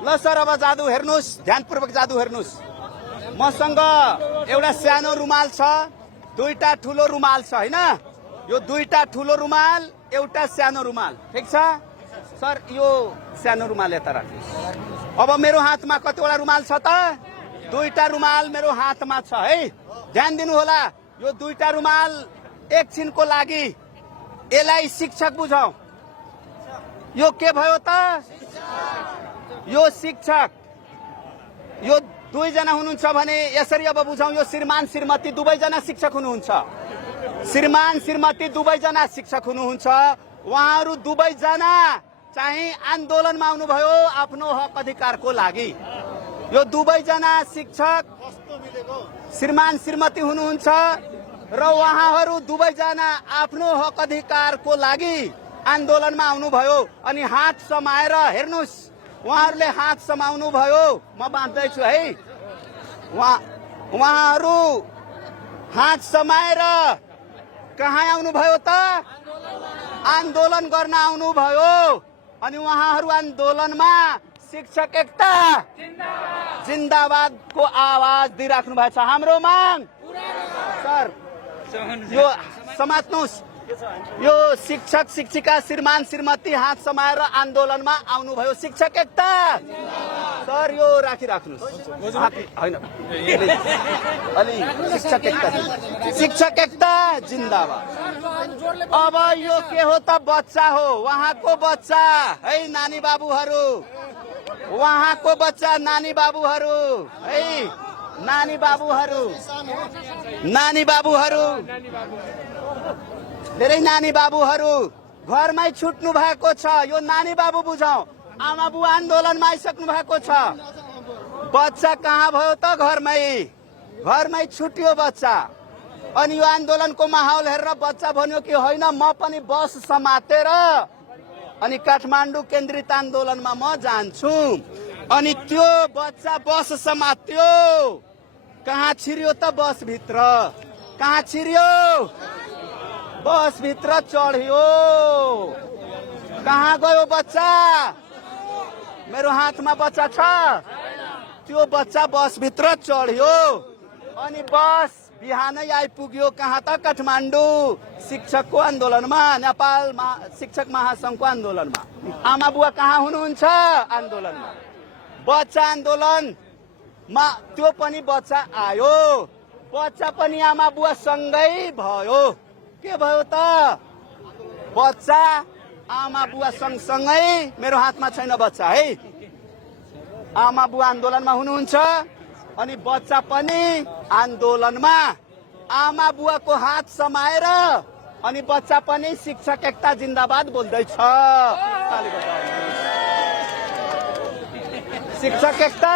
ल सर अब जादु हेर्नुस्, ध्यानपूर्वक जादु हेर्नुस्। मसँग एउटा सानो रुमाल छ, दुईटा ठुलो रुमाल छ हैन। यो दुईटा ठुलो रुमाल, एउटा सानो रुमाल, ठीक छ सर? यो सानो रुमाल यता राख्नुस्। अब मेरो हातमा कतिवटा रुमाल छ त? दुईटा रुमाल मेरो हातमा छ है। ध्यान दिनु होला, यो दुईटा रुमाल एकछिनको लागि यसलाई शिक्षक बुझाऊ। यो के भयो त? यो शिक्षक। यो दुईजना हुनुहुन्छ भने यसरी अब बुझाऊ। यो श्रीमान श्रीमती दुवैजना शिक्षक हुनुहुन्छ। श्रीमान श्रीमती दुवैजना शिक्षक हुनुहुन्छ। उहाँहरू दुवैजना चाहिँ आन्दोलनमा आउनुभयो आफ्नो हक अधिकारको लागि। यो दुवैजना शिक्षक श्रीमान श्रीमती हुनुहुन्छ र उहाँहरू दुवैजना आफ्नो हक अधिकारको लागि आन्दोलनमा आउनुभयो। अनि हात समाएर हेर्नुस्, उहाँहरूले हात समाउनु भयो। म बाँध्दैछु है। उहाँहरू हात समाएर कहाँ आउनुभयो त? आन्दोलन गर्न आउनुभयो। अनि उहाँहरू आन्दोलनमा शिक्षक एकता जिन्दाबादको आवाज दिइराख्नु भएको छ। हाम्रो माग सर यो समात्नुस्। यो शिक्षक शिक्षिका श्रीमान श्रीमती हात समाएर आन्दोलनमा आउनुभयो। शिक्षक एकता सर यो राखिराख्नुहोस्। होइन अलि शिक्षक एकता, शिक्षक एकता जिन्दाबाद। अब यो के हो त? बच्चा हो, उहाँको बच्चा है नानी बाबुहरू, उहाँको बच्चा नानी बाबुहरू है। नानी बाबुहरू, नानी बाबुहरू, धेरै नानी बाबुहरू घरमै छुट्नु भएको छ। यो नानी बाबु बुझाऊ। आमा बुवा आन्दोलनमा आइसक्नु भएको छ। बच्चा कहाँ भयो त? घरमै, घरमै छुट्यो बच्चा। अनि यो आन्दोलनको माहौल हेरेर बच्चा भन्यो कि होइन म पनि बस समातेर अनि काठमाडौँ केन्द्रित आन्दोलनमा म जान्छु। अनि त्यो बच्चा बस समात्यो। कहाँ छिर्यो त? बस भित्र। कहाँ छिर्यो? बस भित्र चढ्यो। कहाँ गयो बच्चा? मेरो हातमा बच्चा छ। त्यो बच्चा बस भित्र चढ्यो। अनि बस बिहानै आइपुग्यो कहाँ त? काठमाडौँ शिक्षकको आन्दोलनमा, नेपाल शिक्षक महासंघको आन्दोलनमा। आमा बुवा कहाँ हुनुहुन्छ? आन्दोलनमा। बच्चा आन्दोलनमा त्यो पनि बच्चा आयो। बच्चा पनि आमा बुवा सँगै भयो। के भयो त? बच्चा आमा बुवा सँगसँगै। मेरो हातमा छैन बच्चा है। आमा बुवा आन्दोलनमा हुनुहुन्छ अनि बच्चा पनि आन्दोलनमा। आमा बुवाको हात समाएर अनि बच्चा पनि शिक्षक एकता जिन्दाबाद बोल्दैछ। शिक्षक एकता